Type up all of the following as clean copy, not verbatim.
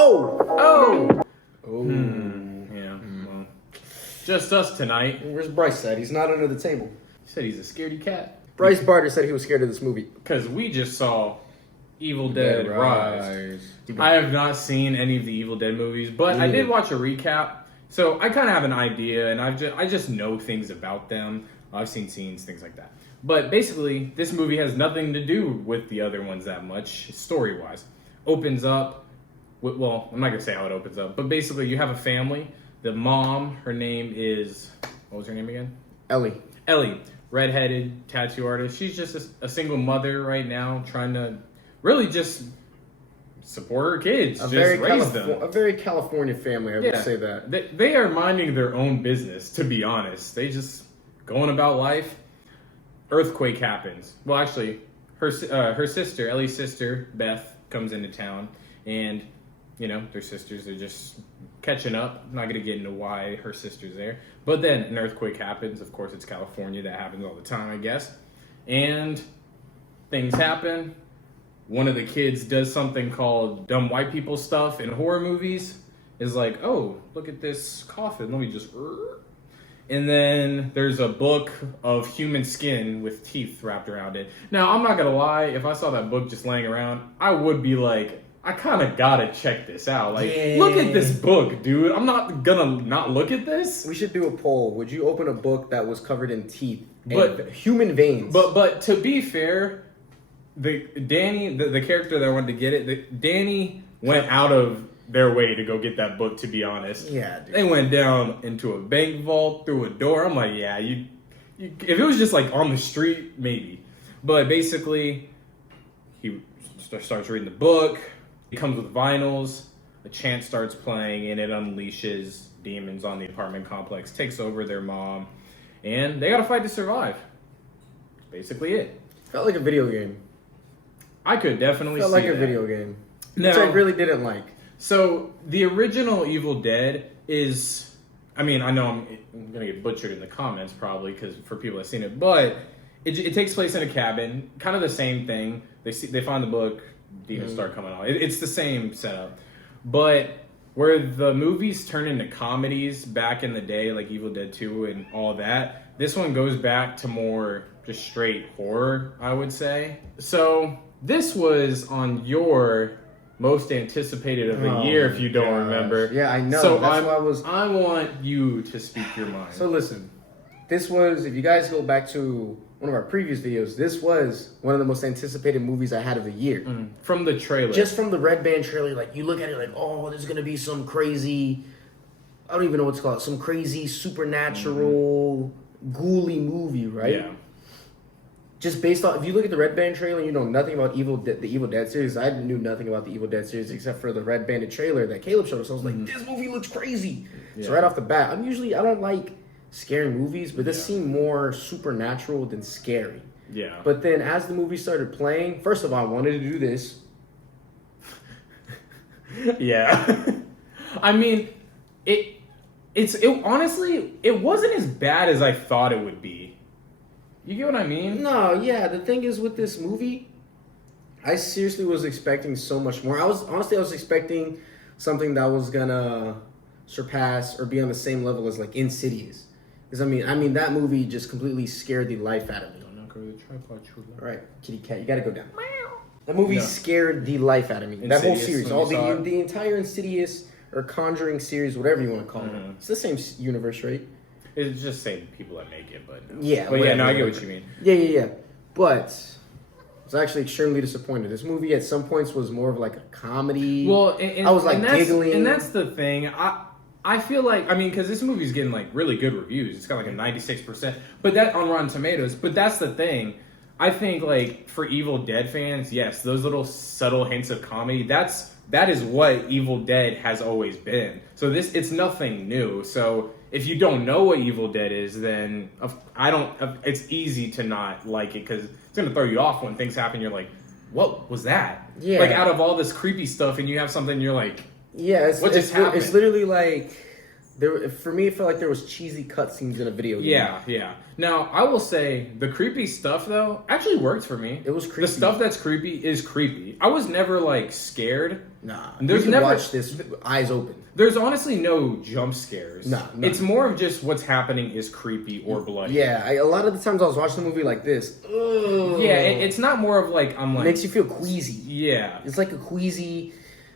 Oh! Yeah. Well, just us tonight. Where's Bryce at? He's not under the table. He said he's a scaredy cat. Bryce Barter said he was scared of this movie. Because we just saw Evil Dead Rise. I have not seen any of the Evil Dead movies, but I did watch a recap. So I kind of have an idea, and I just know things about them. I've seen scenes, things like that. But basically, this movie has nothing to do with the other ones that much, story-wise. Opens up, well, I'm not going to say how it opens up, but basically you have a family. The mom, her name is, what was her name again? Ellie. Redheaded tattoo artist. She's just a single mother right now, trying to really just support her kids, raise them. A very California family, I would say that. They are minding their own business, to be honest. They just going about life. Earthquake happens. Well, actually, her sister, Ellie's sister, Beth, comes into town, and their sisters are just catching up. I'm not going to get into why her sister's there. But then an earthquake happens. Of course, it's California. That happens all the time, I guess. And things happen. One of the kids does something called dumb white people stuff in horror movies. Is like, oh, look at this coffin. Let me just... And then there's a book of human skin with teeth wrapped around it. Now, I'm not going to lie. If I saw that book just laying around, I would be like... I kind of gotta check this out. Like, look at this book, dude. I'm not gonna not look at this. We should do a poll. Would you open a book that was covered in teeth, but human veins? But to be fair, the character that wanted to get it, Danny went out of their way to go get that book. To be honest, yeah, dude. They went down into a bank vault through a door. I'm like, yeah, you if it was just like on the street, maybe. But basically, he starts reading the book. It comes with vinyls, a chant starts playing, and it unleashes demons on the apartment complex, takes over their mom, and they gotta fight to survive. That's basically it. Felt like a video game. I could definitely Felt see like a that. video game. Now, Which I really didn't like. So, the original Evil Dead is... I mean, I know I'm gonna get butchered in the comments, probably, because for people that have seen it, but it takes place in a cabin, kind of the same thing. They find the book... Demons start coming out. It's the same setup. But where the movies turn into comedies back in the day, like Evil Dead 2 and all that, this one goes back to more just straight horror, I would say. So this was on your most anticipated of the year, if you don't remember. Yeah, I know. So That's why I want you to speak your mind. So listen, this was, if you guys go back to one of our previous videos, this was one of the most anticipated movies I had of the year. From the trailer. Just from the Red Band trailer, like, you look at it like, oh, there's going to be some crazy, I don't even know what to call it, some crazy supernatural, ghouly movie, right? Yeah. Just based on, if you look at the Red Band trailer, you know nothing about the Evil Dead series. I knew nothing about the Evil Dead series except for the Red Banded trailer that Caleb showed us. So I was like, this movie looks crazy. Yeah. So right off the bat, I don't like scary movies, but this seemed more supernatural than scary. Yeah. But then as the movie started playing, first of all, I wanted to do this. Yeah. I mean, it honestly, it wasn't as bad as I thought it would be. You get what I mean? No, yeah. The thing is with this movie, I seriously was expecting so much more. I was expecting something that was gonna surpass or be on the same level as like Insidious. Because I mean that movie just completely scared the life out of me. All right, kitty cat, you gotta go down. That movie scared the life out of me. That whole series, all the entire Insidious or Conjuring series, whatever you want to call it. It's the same universe, right? It's just same people that make it, but no. Yeah. But yeah, no, I get what you mean. Yeah. But I was actually extremely disappointed. This movie at some points was more of like a comedy. Well, I was like giggling. And that's the thing. I feel like, I mean, because this movie's getting like really good reviews. It's got like a 96%. But that on Rotten Tomatoes. But that's the thing. I think like for Evil Dead fans, yes, those little subtle hints of comedy, that is what Evil Dead has always been. So it's nothing new. So if you don't know what Evil Dead is, then it's easy to not like it because it's going to throw you off when things happen. You're like, what was that? Yeah. Like out of all this creepy stuff and you have something you're like, yeah, what just happened? It's literally like For me, it felt like there was cheesy cutscenes in a video game. Yeah. Now, I will say, the creepy stuff, though, actually worked for me. It was creepy. The stuff that's creepy is creepy. I was never, like, scared. Nah. There's you can never watch this eyes open. There's honestly no jump scares. Nah. It's more of just what's happening is creepy or bloody. Yeah, a lot of the times I was watching the movie like this. Ugh. Yeah, it's not more of like, I'm like... It makes you feel queasy. Yeah. It's like a queasy,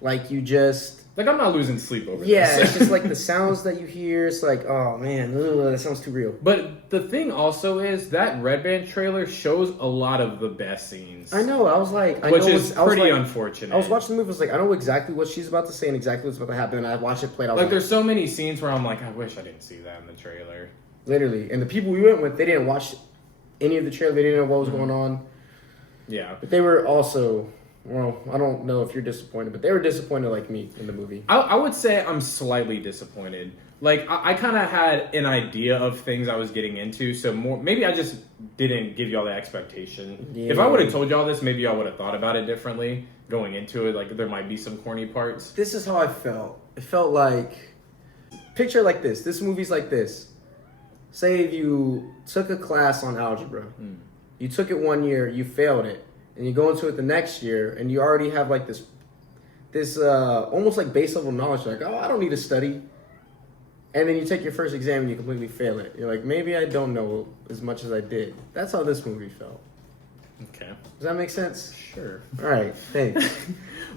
like you just... Like, I'm not losing sleep over Yeah, this. it's just like the sounds that you hear. It's like, oh man, that sounds too real. But the thing also is that Red Band trailer shows a lot of the best scenes. I know. I was like, which is pretty unfortunate. I was watching the movie. I was like, I know exactly what she's about to say and exactly what's about to happen. And I watched it play. I was like, there's so many scenes where I'm like, I wish I didn't see that in the trailer. Literally, and the people we went with, they didn't watch any of the trailer. They didn't know what was going on. Yeah, but they were also. Well, I don't know if you're disappointed, but they were disappointed like me in the movie. I would say I'm slightly disappointed. Like, I kind of had an idea of things I was getting into, so maybe I just didn't give y'all the expectation. Yeah. If I would have told y'all this, maybe y'all would have thought about it differently going into it. Like, there might be some corny parts. This is how I felt. It felt like, picture like this. This movie's like this. Say if you took a class on algebra. You took it 1 year, you failed it. And you go into it the next year, and you already have like this almost like base level knowledge. You're like, oh, I don't need to study. And then you take your first exam and you completely fail it. You're like, maybe I don't know as much as I did. That's how this movie felt. Okay. Does that make sense? Sure. All right. Thanks.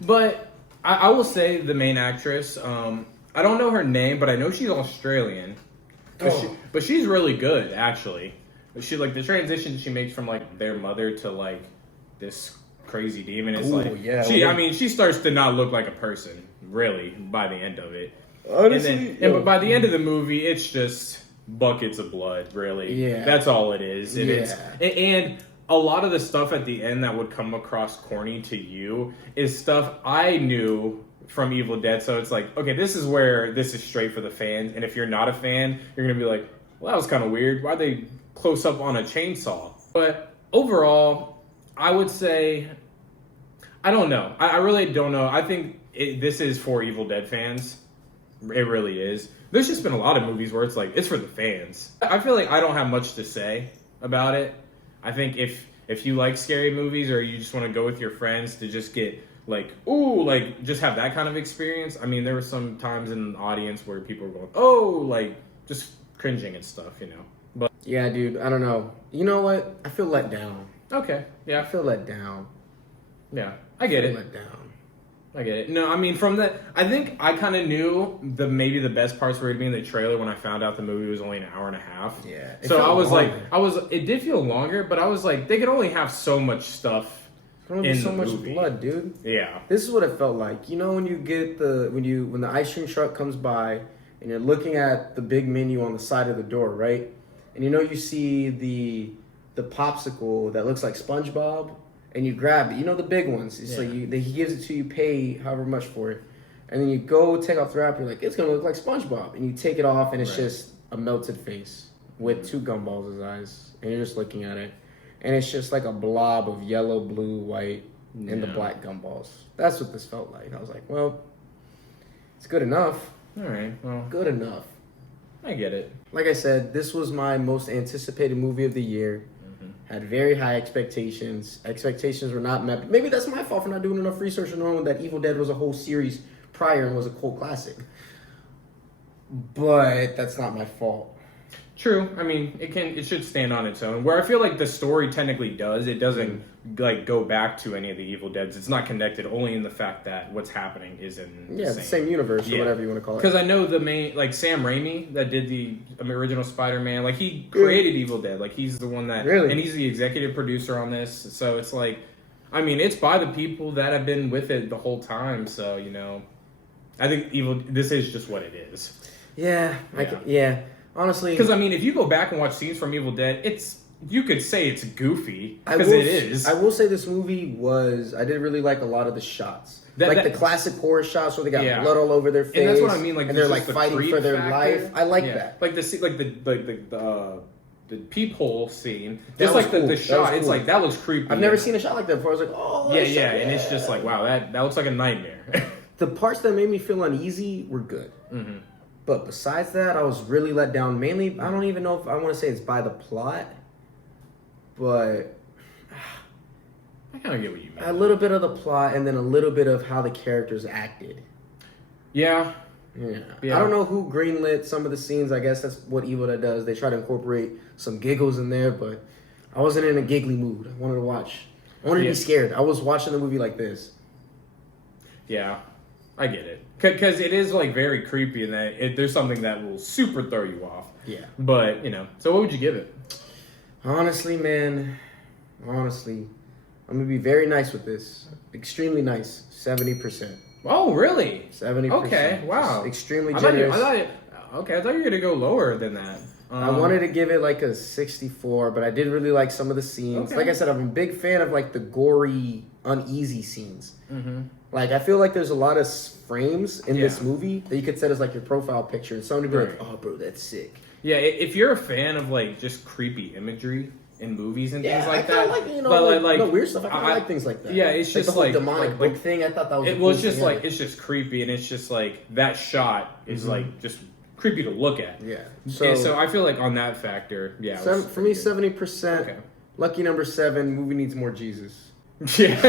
But I will say the main actress. I don't know her name, but I know she's Australian. But she's really good, actually. She like the transition she makes from like their mother to like this crazy demon. It's she starts to not look like a person, really, by the end of it. Honestly, but by the end of the movie, it's just buckets of blood, really. Yeah. That's all it is. And and a lot of the stuff at the end that would come across corny to you is stuff I knew from Evil Dead. So it's like, okay, this is where this is straight for the fans. And if you're not a fan, you're going to be like, well, that was kind of weird. Why'd they close up on a chainsaw? But overall, I would say, I don't know. I really don't know. I think this is for Evil Dead fans. It really is. There's just been a lot of movies where it's like, it's for the fans. I feel like I don't have much to say about it. I think if you like scary movies or you just want to go with your friends to just get like, ooh, like just have that kind of experience. I mean, there were some times in the audience where people were going, oh, like just cringing and stuff, you know. But yeah, dude, I don't know. You know what? I feel let down. Okay. Yeah. I feel let down. Yeah. I get it. Let down. I get it. No, I mean from the I think I kind of knew maybe the best parts were going to be in the trailer when I found out the movie was only an hour and a half. Yeah. So I was longer. It did feel longer, but I was like they could only have so much stuff in so much movie. Blood, dude. Yeah. This is what it felt like. You know when you get when the ice cream truck comes by and you're looking at the big menu on the side of the door, right? And you know you see the popsicle that looks like SpongeBob, and you grab it. You know the big ones. It's like he gives it to you, pay however much for it, and then you go take off the wrapper. You're like, it's gonna look like SpongeBob, and you take it off, and it's just a melted face with two gumballs as eyes, and you're just looking at it, and it's just like a blob of yellow, blue, white, and the black gumballs. That's what this felt like. I was like, well, it's good enough. All right, well, good enough. I get it. Like I said, this was my most anticipated movie of the year. Had very high expectations. Expectations were not met. Maybe that's my fault for not doing enough research and knowing that Evil Dead was a whole series prior and was a cult classic. But that's not my fault. True. I mean, it should stand on its own. Where I feel like the story technically does, it doesn't like go back to any of the Evil Deads. It's not connected only in the fact that what's happening is in the same universe or whatever you want to call it. Because I know the main like Sam Raimi that did the original Spider-Man, like he created Evil Dead. Like he's the one that and he's the executive producer on this. So it's like, I mean, it's by the people that have been with it the whole time. So you know, I think this is just what it is. Yeah. Honestly, because I mean, if you go back and watch scenes from Evil Dead, you could say it's goofy because it is. I will say this movie I did really like a lot of the shots, the classic horror shots where they got blood all over their face, and that's what I mean. Like, and they're like fighting for their life. I like that. Like the peephole scene, just like the shot. It's like that looks creepy. I've never seen a shot like that before. I was like, oh, yeah, and it's just like, wow, that looks like a nightmare. The parts that made me feel uneasy were good. Mm-hmm. But besides that, I was really let down. Mainly, I don't even know if I want to say it's by the plot, but I kind of get what you mean. a little bit of the plot and then a little bit of how the characters acted. Yeah. I don't know who greenlit some of the scenes. I guess that's what Evil Dead does. They try to incorporate some giggles in there, but I wasn't in a giggly mood. I wanted to watch. I wanted to be scared. I was watching the movie like this. Yeah, I get it. Because it is like very creepy in that there's something that will super throw you off. Yeah. But, so what would you give it? Honestly, man. I'm going to be very nice with this. Extremely nice. 70%. Oh, really? 70%. Okay, wow. Just extremely generous. I thought you were going to go lower than that. I wanted to give it like a 64, but I did really like some of the scenes. Okay. Like I said, I'm a big fan of like the gory, uneasy scenes. Mm-hmm. Like I feel like there's a lot of frames in this movie that you could set as like your profile picture, and somebody be like, "Oh, bro, that's sick." Yeah, if you're a fan of like just creepy imagery in movies and things like that, like weird stuff. I like things like that. Yeah, it's just the whole like demonic book thing. I thought that was. It's just like it's just creepy, and it's just like that shot is like just creepy to look at. Yeah. So I feel like on that factor, yeah. For me, 70%. Okay. Lucky number 7. Movie needs more Jesus. Yeah.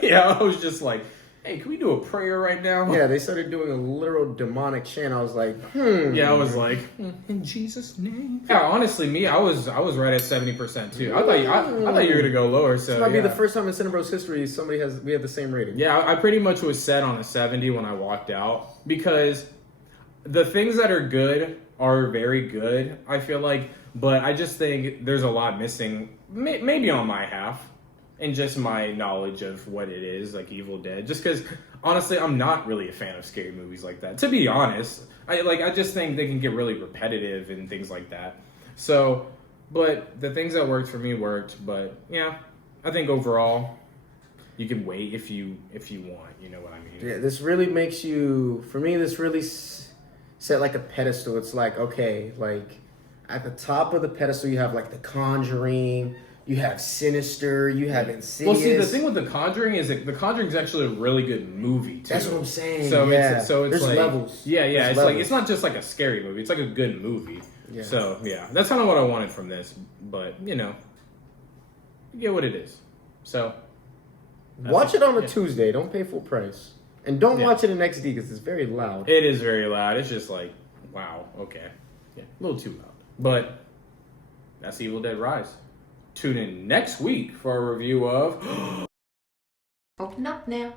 Yeah. I was just like, hey, can we do a prayer right now? Yeah, they started doing a literal demonic chant. I was like, Yeah, I was like, in Jesus' name. Yeah, honestly, I was right at 70% too. I thought you were gonna go lower. So this might be the first time in CineBros history we have the same rating. Yeah, I pretty much was set on a 70 when I walked out because the things that are good are very good, I feel like, but I just think there's a lot missing, maybe on my half, and just my knowledge of what it is, like Evil Dead. Just because, honestly, I'm not really a fan of scary movies like that. To be honest, I just think they can get really repetitive and things like that. So, but the things that worked for me worked. But yeah, I think overall, you can wait if you want. You know what I mean? Yeah, this really makes you. For me, this really set like a pedestal. It's like, okay, like at the top of the pedestal you have like The Conjuring, you have Sinister, you have Insidious. Well, see, the thing with The Conjuring is that The Conjuring is actually a really good movie too. That's what I'm saying. So yeah. it's There's like levels. Yeah, There's it's levels. like it's not just like a scary movie. It's like a good movie. Yeah. So yeah, that's kind of what I wanted from this. But you get what it is. So watch it on a Tuesday. Don't pay full price. And don't watch it in XD because it's very loud. It is very loud. It's just like, wow, okay. Yeah, a little too loud. But that's Evil Dead Rise. Tune in next week for a review of... Open up now.